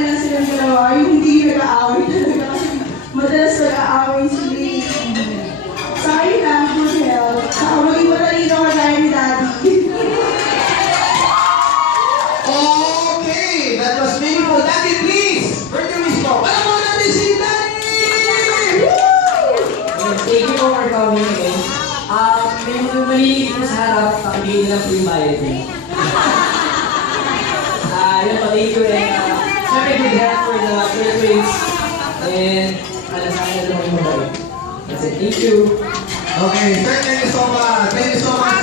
lang silang dalawa, yung hindi nag-aaway talaga kasi madalas nag-aaway sila. Sa akin lang, good health. Saka mag-iwalay na kagaya ni Daddy. Okay, that was meaningful. Daddy, please! Birthday wish mo. Alam mo natin si Daddy! Thank you for coming again. May mga maliit po sa harap, pakibigay na lang po yung bayad niya. Yun po, thank you and syempre good health for the twins. And sa akin na naman yung mabay. That's it, thank you. Okay, sir, thank you so much. Thank you so much.